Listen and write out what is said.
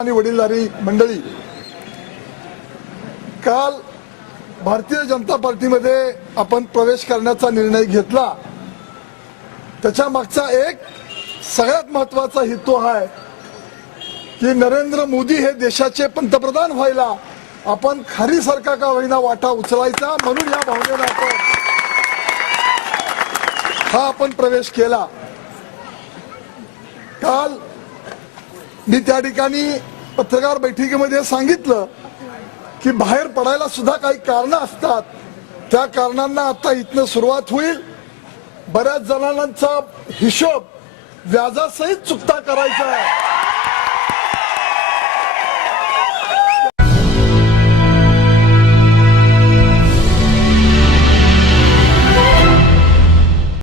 आणि वडीलधारी मंडळी काल भारतीय जनता पार्टीमध्ये आपण प्रवेश करण्याचा निर्णय घेतला. त्याच्या मागचा एक सगळ्यात महत्त्वाचा हेतू आहे की नरेंद्र मोदी हे देशाचे पंतप्रधान व्हायला आपण खारीसारखा का होईना वाटा उचलायचा म्हणून या भावनेनं आपण हा आपण प्रवेश केला. काल मी त्या ठिकाणी पत्रकार बैठकीमध्ये सांगितलं की बाहेर पडायला सुद्धा काही कारण असतात. त्या कारणांना आता इथनं सुरुवात होईल. बऱ्याच जणांचा हिशोब व्याजासहित चुकता करायचा आहे.